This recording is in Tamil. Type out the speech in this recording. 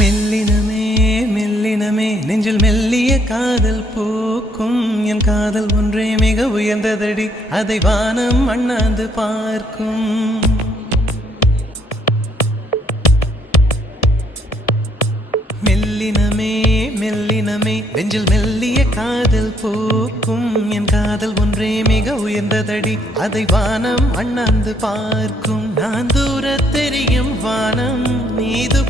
மெல்லினமே மெல்லினமே நெஞ்சில் மெல்லிய காதல் பூக்கும் என் காதல் ஒன்றே மிக உயர்ந்ததடி அதை வானம் அண்ணாந்து பார்க்கும் மெல்லினமே மெல்லினமே நெஞ்சில் மெல்லிய காதல் பூக்கும் என் காதல் ஒன்றே மிக உயர்ந்ததடி அதை வானம் அண்ணாந்து பார்க்கும் நான் தூர தெரியும் வானம் மீது